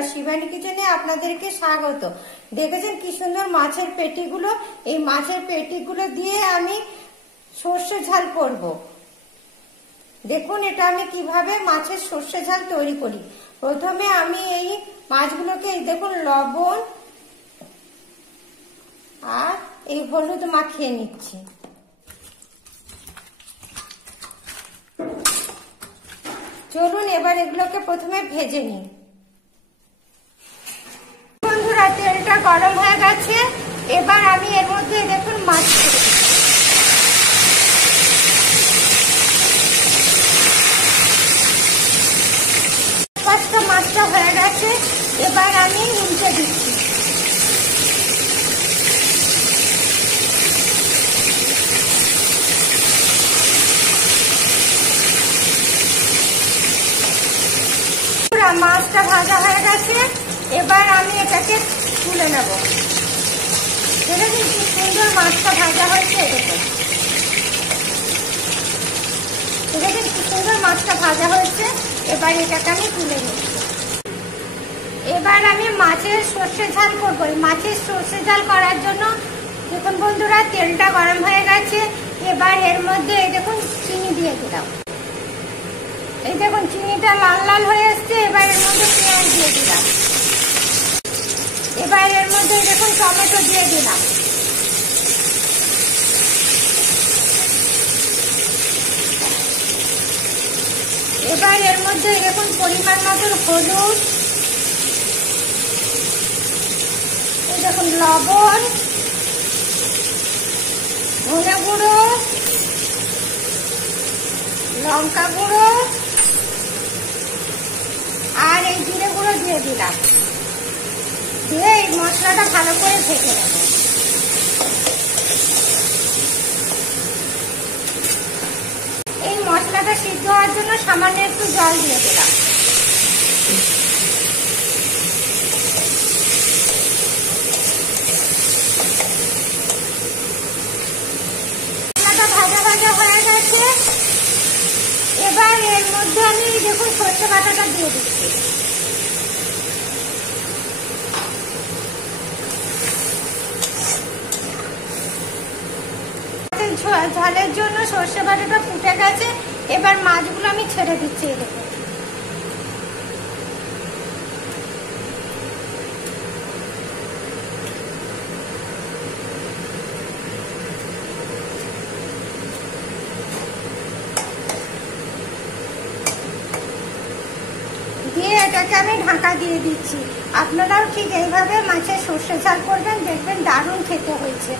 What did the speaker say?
বন্ধুরা, শিবানী কিচেনে আপনাদেরকে স্বাগত। দেখেছেন কি সুন্দর মাছের পেটিগুলো। এই মাছের পেটিগুলো দিয়ে আমি সর্ষে ঝাল করব। দেখুন এটা আমি কিভাবে মাছের সর্ষে ঝাল তৈরি করি। প্রথমে আমি এই মাছগুলোকে দেখুন লবণ আর এই হলুদ মাখিয়ে নিচ্ছি। চলুন এবার এগুলোকে প্রথমে ভেজে নিই। বন্ধুরা, তেলটা গরম হয়ে গেছে। এবার আমি এর মধ্যে দেখুন মাছ মাছটা হয়ে গেছে। এবার আমি উল্টে দিচ্ছি। মাছটা ভাজা হয়ে গেছে। এবার আমি এটাকে তুলে নেব। দেখুন কি সুন্দর মাছটা ভাজা হয়েছে। দেখুন কি সুন্দর মাছটা ভাজা হয়েছে। এবার এটাকে আমি তুলে নেব। এবার আমি মাছের সর্ষে ঝাল করবো। মাছের সর্ষে ঝাল করার জন্য দেখুন বন্ধুরা, তেলটা গরম হয়ে গেছে। এবার এর মধ্যে দেখুন চিনি দিয়ে দিলাম। এই দেখুন চিনিটা লাল লাল হয়ে এসছে। এবার এর মধ্যে পেঁয়াজ দিয়ে দিলাম। এবার এর মধ্যে দেখুন টমেটো দিয়ে দিলাম। এবার এর মধ্যে দেখুন পরিমাণ মতন হলুদ, এই দেখুন লবণ, ধনে গুঁড়ো, লঙ্কা গুঁড়ো আর এই জিরে গুঁড়ো দিয়ে দিলাম। দিয়ে এই মশলাটা ভালো করে ভেজে নেব। এই মশলাটা সিদ্ধ হওয়ার জন্য সামান্য একটু জল দিয়ে দিলাম। মশলাটা ভাজা ভাজা হয়ে গেছে। এবার এর মধ্যে আমি দেখুন সর্ষে বাটাটা দিয়ে দিচ্ছি। ঝালের জন্য সর্ষে বাটাটা ফুটে গেছে। এবার মাছগুলো আমি ছেড়ে দিচ্ছি। দেখুন দিয়ে এটাকে আমি ঢাকা দিয়ে দিচ্ছি। আপনারাও ঠিক এইভাবে মাছের সর্ষে ঝাল করবেন, দেখবেন দারুণ খেতে হয়েছে।